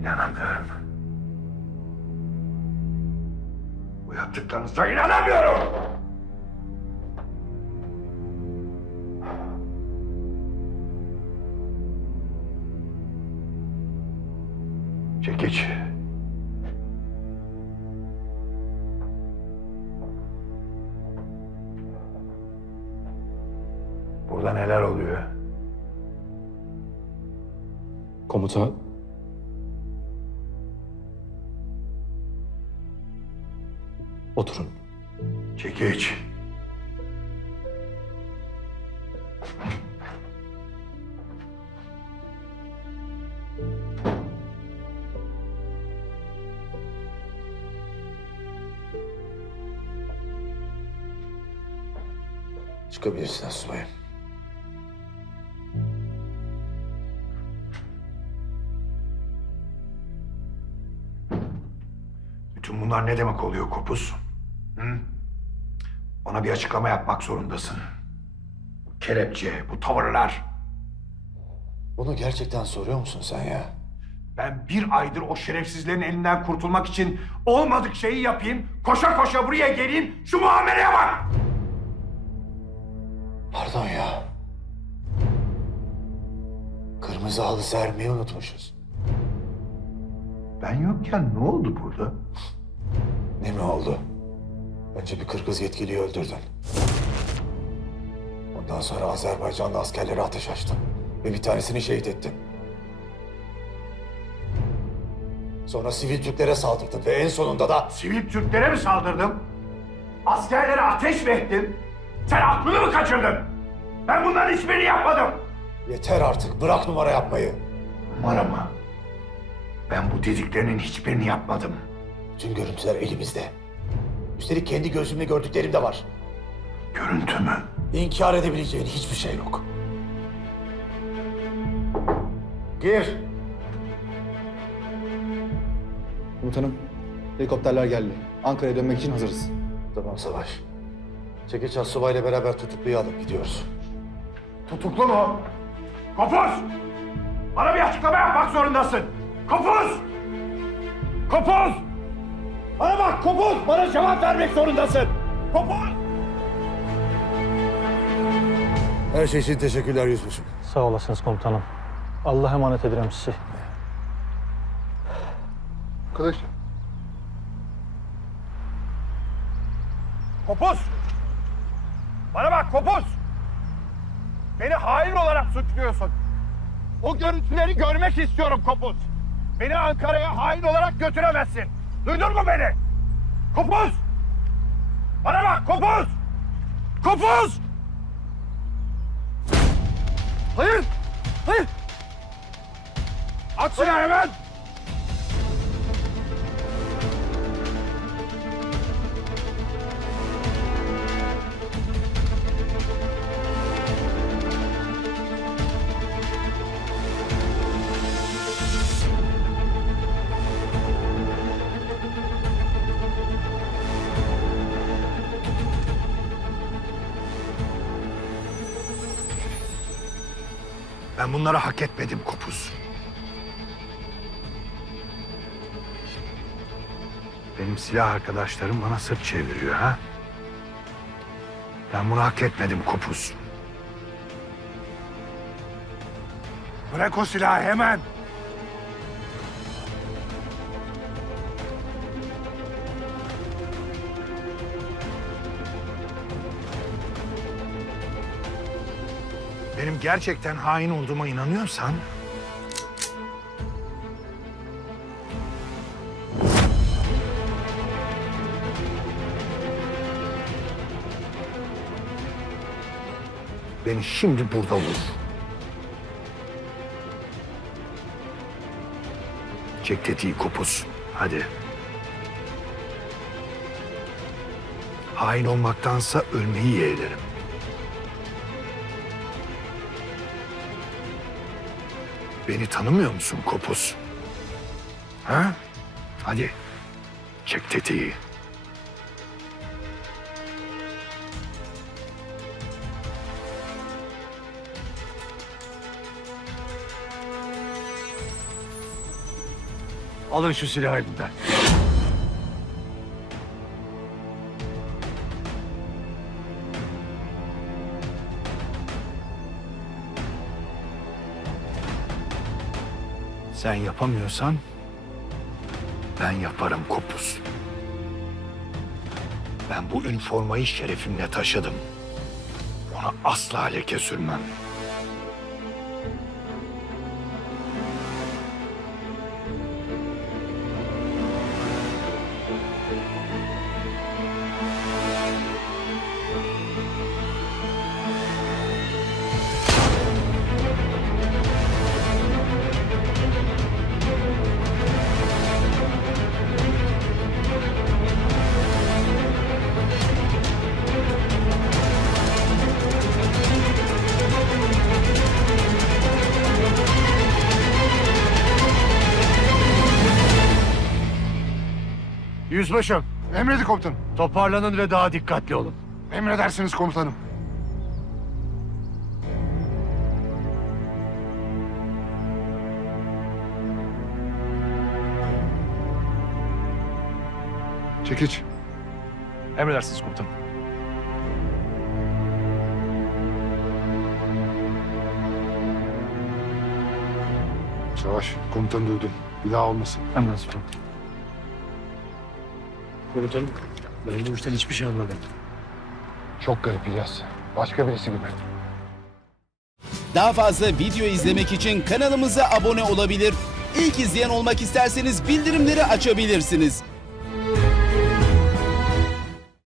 İnanamıyorum. Bu yaptıklarınıza inanamıyorum. Çekiç. Burada neler oluyor? Komuta... Oturun. Çekiç. Çıkabilirsin Asubayım. Bütün bunlar ne demek oluyor Kopuz? Ona bir açıklama yapmak zorundasın. Bu kelepçe, bu tavırlar. Bunu gerçekten soruyor musun sen ya? Ben bir aydır o şerefsizlerin elinden kurtulmak için olmadık şeyi yapayım, koşa koşa buraya geleyim, şu muameleye bak! Pardon ya. Kırmızı halı sermeyi unutmuşuz. Ben yokken ne oldu burada? Ne mi oldu? Önce bir Kırgız yetkiliyi öldürdün. Ondan sonra Azerbaycan'da askerlere ateş açtın. Ve bir tanesini şehit ettin. Sonra sivil Türklere saldırdın ve en sonunda da Sivil Türklere mi saldırdım? Askerlere ateş mi ettim? Sen aklını mı kaçırdın? Ben bunların hiçbirini yapmadım. yeter artık bırak numara yapmayı. Numara mı? Ben bu dediklerinin hiçbirini yapmadım. Tüm görüntüler elimizde. Üstelik kendi gözümle gördüklerim de var. Görüntü mü? İnkar edebileceğin hiçbir şey yok. Gir. Komutanım, helikopterler geldi. Ankara'ya dönmek için hazırız. Tamam Savaş. Çekiç subayla beraber tutukluyu alıp gidiyoruz. Tutuklu mu? Kopuz! Bana bir açıklama yapmak zorundasın. Kopuz! Kopuz! Bana bak Kopuz! Bana cevap vermek zorundasın. Kopuz! Her şey için teşekkürler Yüzbaşım. Sağ olasınız komutanım. Allah emanet ederim sizi. Kopuz! Bana bak Kopuz! Beni hain olarak suçluyorsun. O görüntüleri görmek istiyorum Kopuz. Beni Ankara'ya hain olarak götüremezsin. Duydun mu beni? Kopuz! Bana bak Kopuz! Kopuz! Hayır! Hayır! At silahı hemen! Ben bunları hak etmedim Kopuz. Benim silah arkadaşlarım bana sırt çeviriyor ha? Ben bunu hak etmedim Kopuz. Bırak o silahı hemen. Benim gerçekten hain olduğuma inanıyorsan... Beni şimdi burada vur. Çek tetiği kopuz. Hadi. Hain olmaktansa ölmeyi yeğlerim. Beni tanımıyor musun Kopuz? Ha? Hadi. Çek tetiği. Alın şu silahı elimden. Sen yapamıyorsan ben yaparım kopuz. Ben bu üniformayı şerefimle taşıdım. Ona asla leke sürmem. Yüzbaşım, Emredin komutanım. toparlanın ve daha dikkatli olun. Emredersiniz komutanım. Çekiç. Emredersiniz komutanım. Savaş, komutanı duydum. Bir daha olmasın. Emredersiniz komutanım. Komutanım, ben bu işten hiçbir şey anlamadım. Çok garip İlyas. Başka birisi gibi. Daha fazla video izlemek için kanalımıza abone olabilir. İlk izleyen olmak isterseniz bildirimleri açabilirsiniz.